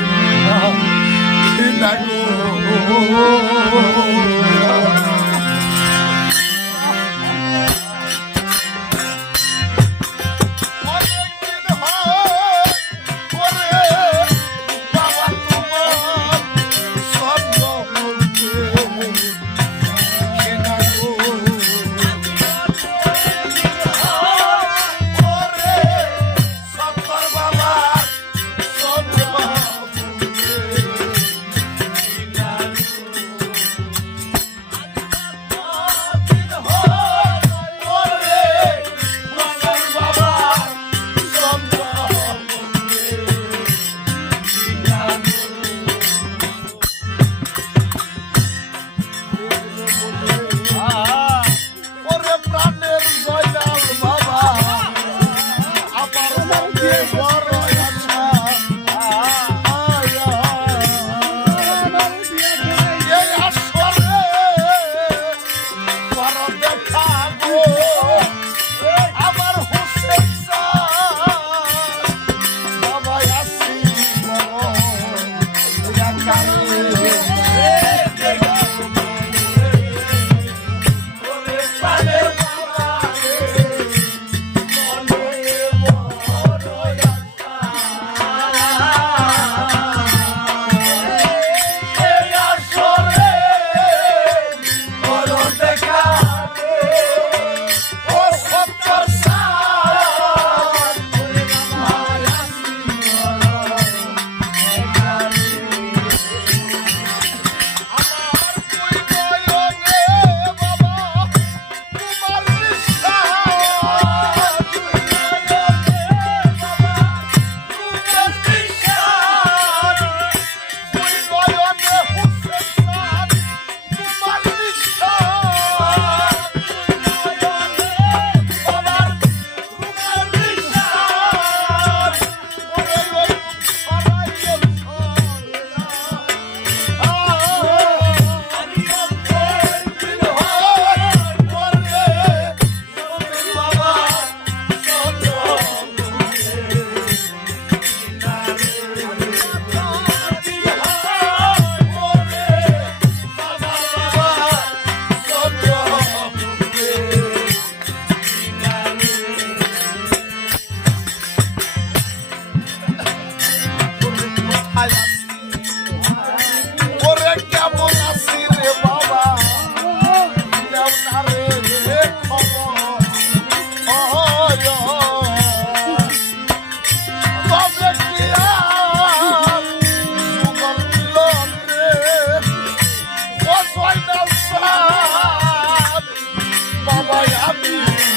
天哪，天哪！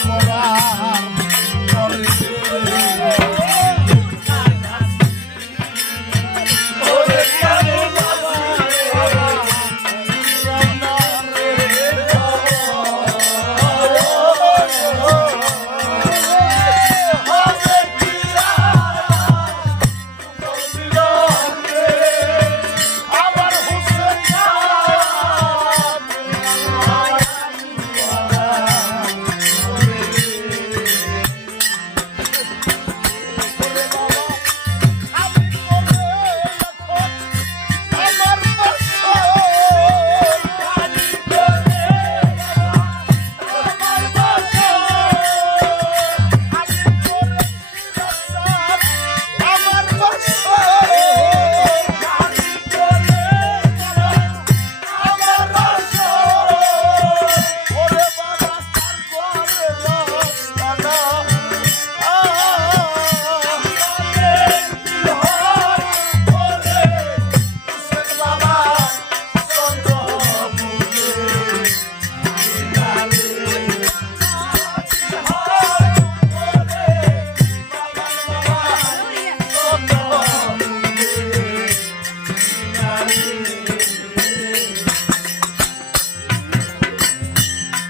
મોરા